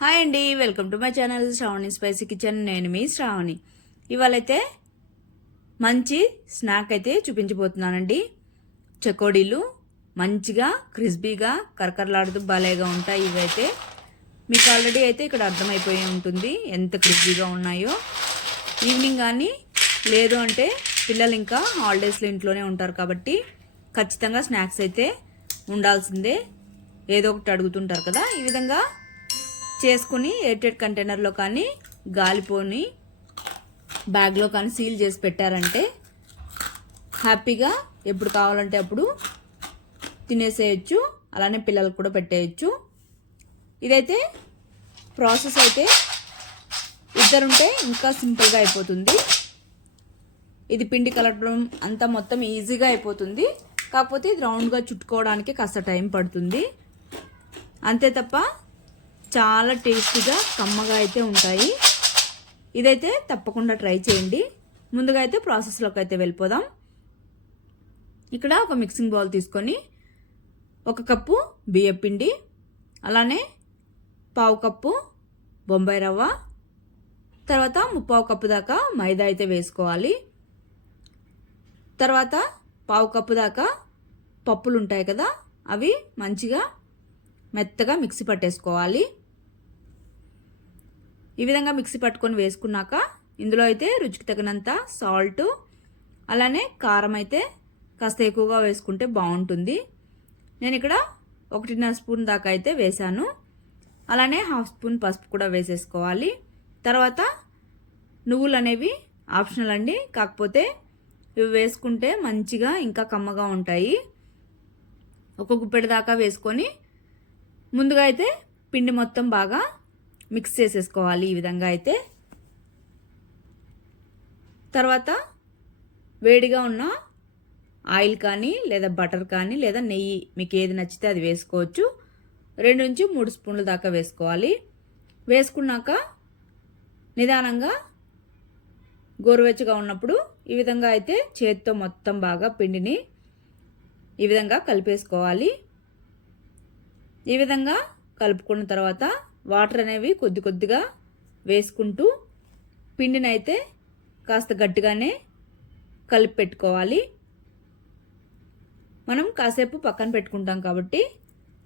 Hi అండి welcome to my channel Shravani spicy kitchen. నేను మీ శ్రావణి. ఇవాళైతే మంచి స్నాక్ అయితే చూపించబోతున్నానండి. చకోడీలు మంచిగా క్రిస్పీగా కరకరలాడుతూ భలేగా ఉంటాయి ఇవైతే. మీకు ఆల్రెడీ అయితే ఇక్కడ అర్థమైపోయి ఉంటుంది ఎంత క్రిస్పీగా ఉన్నాయో. ఈవినింగ్ కానీ లేదు అంటే పిల్లలు ఇంకా హాలిడేస్లో ఇంట్లోనే ఉంటారు కాబట్టి ఖచ్చితంగా స్నాక్స్ అయితే ఉండాల్సిందే. ఏదో ఒకటి అడుగుతుంటారు కదా. ఈ విధంగా చేసుకుని ఎయిర్టెడ్ కంటైనర్లో కానీ గాలిపోని బ్యాగ్లో కానీ సీల్ చేసి పెట్టారంటే హ్యాపీగా ఎప్పుడు కావాలంటే అప్పుడు తినేసేయచ్చు. అలానే పిల్లలకు కూడా పెట్టేయచ్చు. ఇదైతే ప్రాసెస్ అయితే ఇద్దరుంటే ఇంకా సింపుల్గా అయిపోతుంది. ఇది పిండి కలపడం అంతా మొత్తం ఈజీగా అయిపోతుంది. కాకపోతే ఇది రౌండ్గా చుట్టుకోవడానికి కాస్త టైం పడుతుంది. అంతే తప్ప చాలా టేస్టీగా కమ్మగా అయితే ఉంటాయి. ఇదైతే తప్పకుండా ట్రై చేయండి. ముందుగా అయితే ప్రాసెస్లోకి అయితే వెళ్ళిపోదాం. ఇక్కడ ఒక మిక్సింగ్ బౌల్ తీసుకొని ఒక కప్పు బియ్యం పిండి అలానే పావు కప్పు బొంబాయి రవ్వ తర్వాత ముప్పావు కప్పు దాకా మైదా అయితే వేసుకోవాలి. తర్వాత పావు కప్పు దాకా పప్పులు ఉంటాయి కదా అవి మంచిగా మెత్తగా మిక్సీ పట్టేసుకోవాలి. ఈ విధంగా మిక్సీ పట్టుకొని వేసుకున్నాక ఇందులో అయితే రుచికి తగినంత సాల్ట్ అలానే కారం అయితే కాస్త ఎక్కువగా వేసుకుంటే బాగుంటుంది. నేను ఇక్కడ ఒకటిన్నర స్పూన్ దాకా అయితే వేశాను. అలానే హాఫ్ స్పూన్ పసుపు కూడా వేసేసుకోవాలి. తర్వాత నువ్వులు అనేవి ఆప్షనల్ అండి. కాకపోతే ఇవి వేసుకుంటే మంచిగా ఇంకా కమ్మగా ఉంటాయి. ఒక గుప్పెడు దాకా వేసుకొని ముందుగా అయితే పిండి మొత్తం బాగా మిక్స్ చేసేసుకోవాలి ఈ విధంగా అయితే. తర్వాత వేడిగా ఉన్న ఆయిల్ కానీ లేదా బటర్ కానీ లేదా నెయ్యి మీకు ఏది నచ్చితే అది వేసుకోవచ్చు. రెండు నుంచి మూడు స్పూన్ల దాకా వేసుకోవాలి. వేసుకున్నాక నిదానంగా గోరువెచ్చగా ఉన్నప్పుడు ఈ విధంగా అయితే చేతితో మొత్తం బాగా పిండిని ఈ విధంగా కలిపేసుకోవాలి. ఈ విధంగా కలుపుకున్న తర్వాత వాటర్ అనేవి కొద్ది కొద్దిగా వేసుకుంటూ పిండినైతే కాస్త గట్టిగానే కలిపి పెట్టుకోవాలి. మనం కాసేపు పక్కన పెట్టుకుంటాం కాబట్టి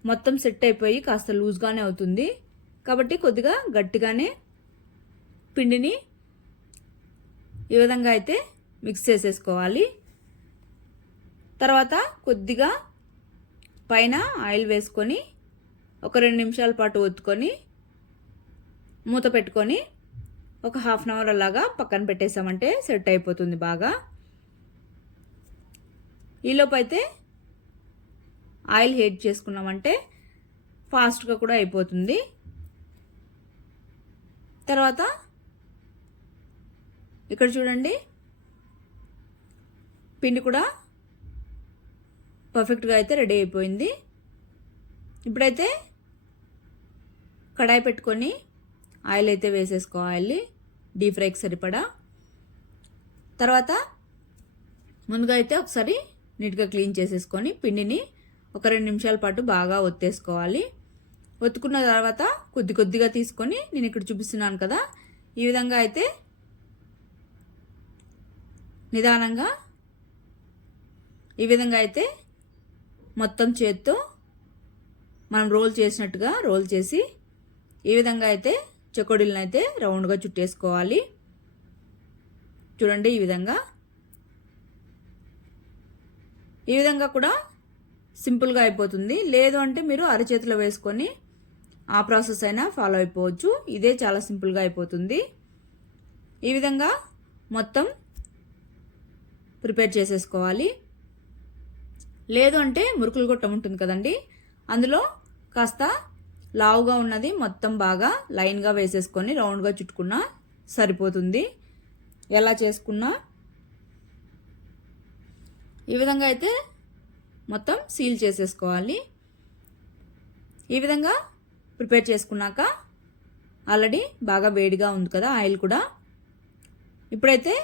మొత్తం సెట్ అయిపోయి కాస్త లూజ్గానే అవుతుంది. కాబట్టి కొద్దిగా గట్టిగానే పిండిని ఈ విధంగా అయితే మిక్స్ చేసేసుకోవాలి. తర్వాత కొద్దిగా పైన ఆయిల్ వేసుకొని ఒక రెండు నిమిషాల పాటు ఒత్తుకొని మూత పెట్టుకొని ఒక హాఫ్ అన్ అవర్ అలాగా పక్కన పెట్టేసామంటే సెట్ అయిపోతుంది బాగా. ఈలోపు అయితే ఆయిల్ హీట్ చేసుకున్నామంటే ఫాస్ట్గా కూడా అయిపోతుంది. తర్వాత ఇక్కడ చూడండి పిండి కూడా పర్ఫెక్ట్గా అయితే రెడీ అయిపోయింది. ఇప్పుడైతే కడాయి పెట్టుకొని ఆయిల్ అయితే వేసేసుకోవాలి. డీప్ ఫ్రైకి సరిపడా. తర్వాత ముందుగా అయితే ఒకసారి నీట్గా క్లీన్ చేసేసుకొని పిండిని ఒక రెండు నిమిషాల పాటు బాగా ఒత్తేసుకోవాలి. ఒత్తుకున్న తర్వాత కొద్ది కొద్దిగా తీసుకొని నేను ఇక్కడ చూపిస్తున్నాను కదా ఈ విధంగా అయితే నిదానంగా ఈ విధంగా అయితే మొత్తం చేత్తో మనం రోల్ చేసినట్టుగా రోల్ చేసి ఈ విధంగా అయితే చెకోడీలను అయితే రౌండ్గా చుట్టేసుకోవాలి. చూడండి ఈ విధంగా. ఈ విధంగా కూడా సింపుల్గా అయిపోతుంది. లేదు అంటే మీరు అరచేతిలో వేసుకొని ఆ ప్రాసెస్ అయినా ఫాలో అయిపోవచ్చు. ఇదే చాలా సింపుల్గా అయిపోతుంది. ఈ విధంగా మొత్తం ప్రిపేర్ చేసేసుకోవాలి. లేదు అంటే మురుకులు గొట్టం ఉంటుంది కదండి. అందులో కాస్త లావుగా ఉన్నది మొత్తం బాగా లైన్గా వేసేసుకొని రౌండ్గా చుట్టుకున్నా సరిపోతుంది. ఎలా చేసుకున్నా? ఈ విధంగా అయితే మొత్తం సీల్ చేసేసుకోవాలి. ఈ విధంగా ప్రిపేర్ చేసుకున్నాక ఆల్రెడీ బాగా వేడిగా ఉంది కదా ఆయిల్ కూడా. ఇప్పుడైతే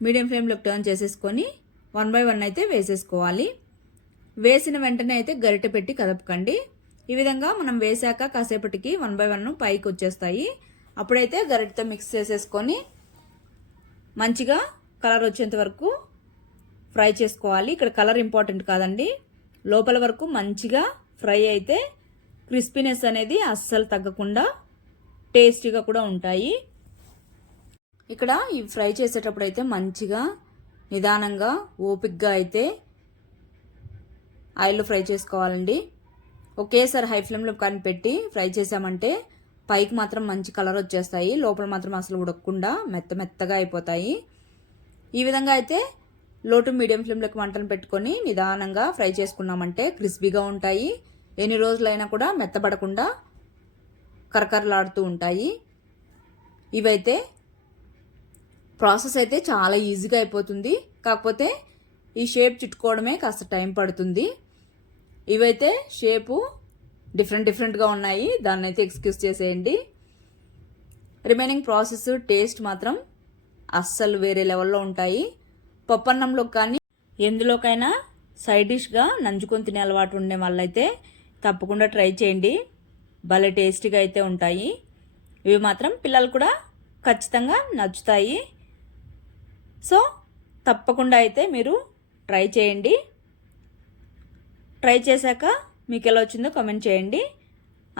మీడియం ఫ్లేమ్లోకి టర్న్ చేసేసుకొని వన్ బై వన్ అయితే వేసేసుకోవాలి. వేసిన వెంటనే అయితే గరిటె పెట్టి కదపకండి. ఈ విధంగా మనం వేసాక కాసేపటికి వన్ బై వన్ పైకి వచ్చేస్తాయి. అప్పుడైతే గరిటతో మిక్స్ చేసేసుకొని మంచిగా కలర్ వచ్చేంత వరకు ఫ్రై చేసుకోవాలి. ఇక్కడ కలర్ ఇంపార్టెంట్ కాదండి. లోపల వరకు మంచిగా ఫ్రై అయితే క్రిస్పీనెస్ అనేది అస్సలు తగ్గకుండా టేస్టీగా కూడా ఉంటాయి. ఇక్కడ ఈ ఫ్రై చేసేటప్పుడు అయితే మంచిగా నిదానంగా ఓపిక్గా అయితే ఆయిల్లో ఫ్రై చేసుకోవాలండి. ఒకేసారి హై ఫ్లేమ్లో కానీ పెట్టి ఫ్రై చేసామంటే పైకి మాత్రం మంచి కలర్ వచ్చేస్తాయి. లోపల మాత్రం అసలు ఉడకకుండా మెత్త మెత్తగా అయిపోతాయి. ఈ విధంగా అయితే లో టు మీడియం ఫ్లేమ్లోకి వంటను పెట్టుకొని నిదానంగా ఫ్రై చేసుకున్నామంటే క్రిస్పీగా ఉంటాయి. ఎన్ని రోజులైనా కూడా మెత్తబడకుండా కరకరలాడుతూ ఉంటాయి. ఇవైతే ప్రాసెస్ అయితే చాలా ఈజీగా అయిపోతుంది. కాకపోతే ఈ షేప్ చుట్టుకోవడమే కాస్త టైం పడుతుంది. ఇవైతే షేపు డిఫరెంట్ డిఫరెంట్గా ఉన్నాయి. దాన్ని అయితే ఎక్స్క్యూజ్ చేసేయండి. రిమైనింగ్ ప్రాసెస్ టేస్ట్ మాత్రం అస్సలు వేరే లెవెల్లో ఉంటాయి. పప్పన్నంలో కానీ ఎందులోకైనా సైడ్ డిష్గా నంచుకొని తినే అలవాటు ఉండే వాళ్ళైతే తప్పకుండా ట్రై చేయండి. భలే టేస్టీగా అయితే ఉంటాయి. ఇవి మాత్రం పిల్లలు కూడా ఖచ్చితంగా నచ్చుతాయి. సో తప్పకుండా అయితే మీరు ట్రై చేయండి. ట్రై చేశాక మీకు ఎలా వచ్చిందో కమెంట్ చేయండి.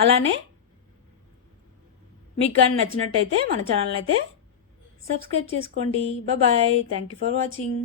అలానే మీకు కానీ నచ్చినట్టయితే మన ఛానల్ అయితే సబ్స్క్రైబ్ చేసుకోండి. Bye thank you for watching